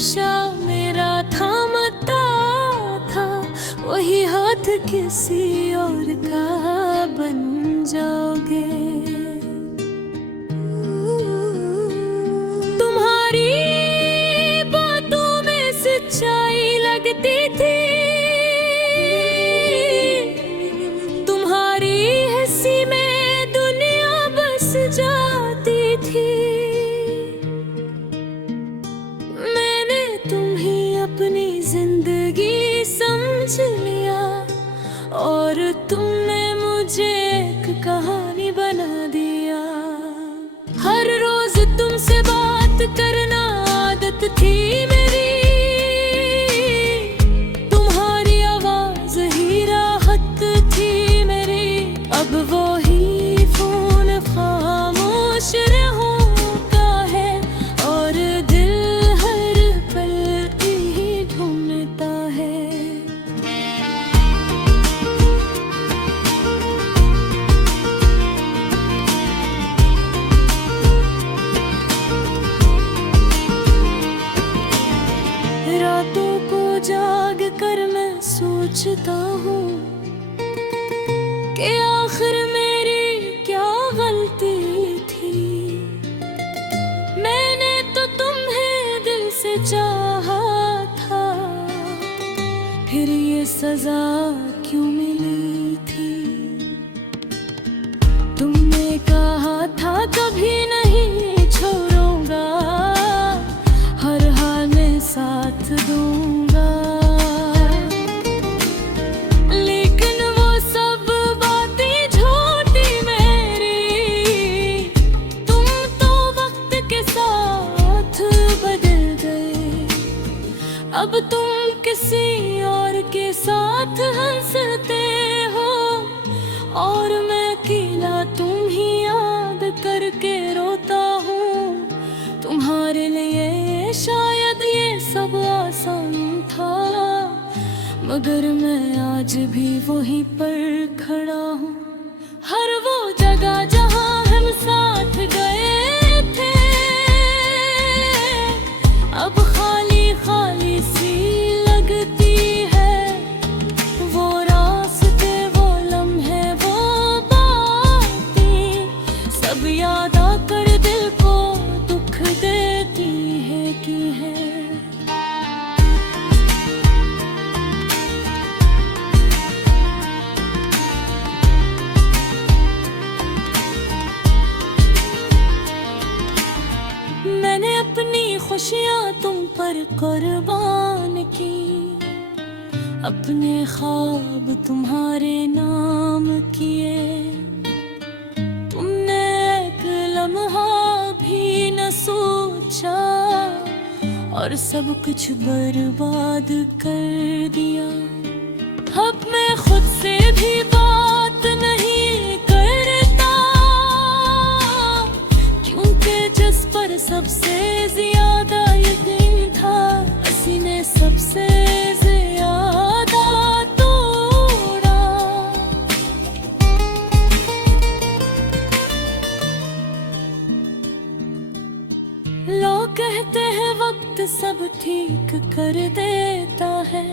हमेशा मेरा थामता था, वही हाथ किसी और का बन जाओगे। तुम्हारी बातों में सच्चाई लगती थी, तुम्हारी हंसी में दुनिया बस जाती थी। मैंने तुम्ही अपनी जिंदगी समझ लिया और तुमने मुझे एक कहानी बना दिया। हर रोज तुमसे बात करना आदत थी मेरी, तुम्हारी आवाज ही राहत थी मेरी। अब वो ही फोन खामोश रहूंगा है और दिल हर पल ही ढूंढता है। रातों को जाग कर मैं सोचता हूँ कि आखिर मेरी क्या गलती थी। मैंने तो तुम्हें दिल से चाहा था, फिर ये सजा क्यों मिली थी। तुमने कहा था कभी नहीं छोड़ूंगा, हर हाल में साथ दूंगा। लेकिन वो सब बातें झूठी मेरी, तुम तो वक्त के साथ बदल गए। अब तुम किसी और के साथ हंसते हो और मैं अकेला तुम ही याद करके रोता हूँ। तुम्हारे लिए शायद ये सब आसान था, मगर मैं आज भी वहीं पर खड़ा हूँ। हर वो जगह जहाँ हम साथ गए थे, अब खाली खाली सी लगती है। वो रास्ते, वो लम्हे, वो बातें सब याद आकर दिल को दुख देती है कि है। मैंने अपनी खुशियाँ तुम पर कुर्बान की, अपने ख्वाब तुम्हारे नाम किए। तुमने एक लम्हा भी न सोचा और सब कुछ बर्बाद कर दिया। अब मैं खुद से भी बात नहीं करता, क्योंकि जिस पर सबसे ज्यादा यकीन था, उसी ने सबसे ज्यादा तोड़ा। लोग कहते हैं वक्त सब ठीक कर देता है,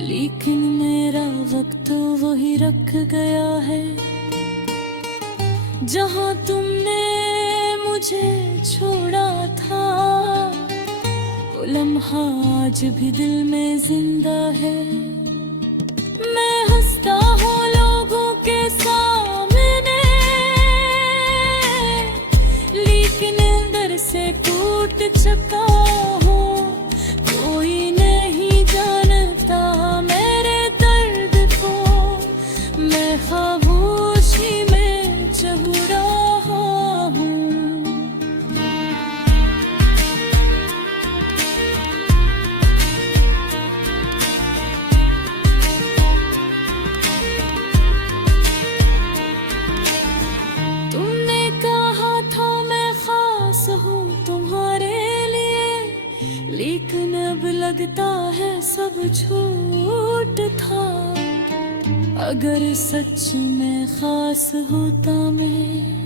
लेकिन मेरा वक्त वही रख गया है। जहाँ तुमने मुझे छोड़ा था, वो लम्हा आज भी दिल में जिंदा है। मैं हंसता हूँ लोगों के सामने, लेकिन अंदर से टूट चुका हूँ। कोई नहीं जानता मेरे दर्द को, मैं खामोशी में चल रहा हूँ। तुमने कहा था मैं खास हूँ तुम्हारे लिए, लेकिन अब लगता है सब झूठ था। अगर सच में खास होता मैं,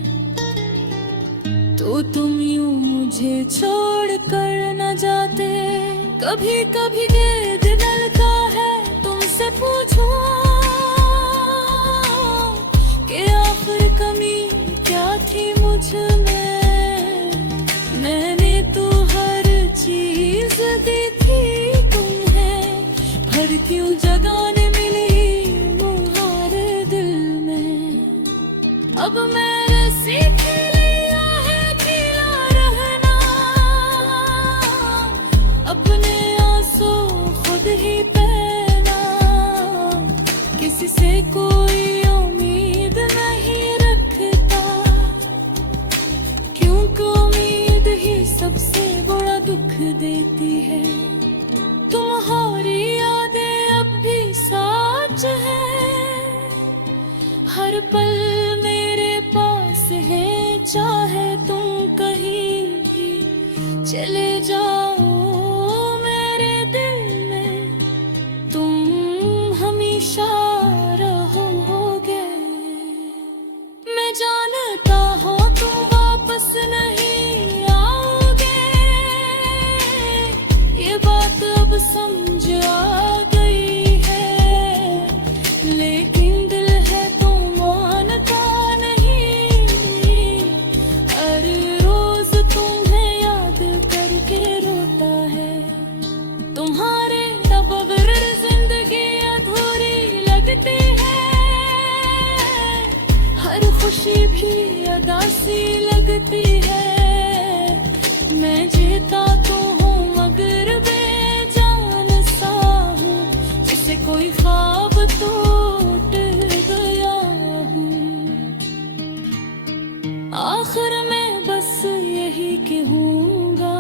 तो तो तुम यूं मुझे छोड़ कर न जाते। कभी कभी गेद डलता है तुमसे पूछूं कि आखिर कमी क्या थी मुझ में। मैंने तो हर चीज दी थी तुम्हें, पर क्यों जगाने मिली मुहार दिल में। अब मैंने सीख लिया है खिला रहना, अपने आंसू खुद ही पहना। किसी से कोई उम्मीद नहीं रखता, क्योंकि उम्मीद ही सबसे बड़ा दुख देती है। तुम्हारी यादें अब भी साथ है, हर पल मेरे पास है। चाहे तुम कहीं भी चले जाओ मेरे दिल में, तुम हमेशा रहोगे। मैं जानता हूँ तुम वापस नहीं आओगे, ये बात अब समझ आ गई है। लेकिन दिल है तो मानता नहीं, हर रोज तुम्हें याद करके रोता है। तुम्हारे बगैर जिंदगी अधूरी लगती है, हर खुशी भी अदासी लगती है। मैं जीता तो हूँ मगर बेजान सा हूँ, जैसे कोई ख्वाब टूट गया हूँ। आखिर मैं बस यही कहूँगा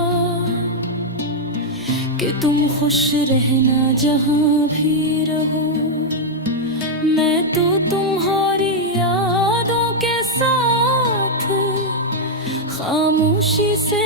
कि तुम खुश रहना जहाँ भी रहो। मैं तो तुम्हारी यादों के साथ खामोशी से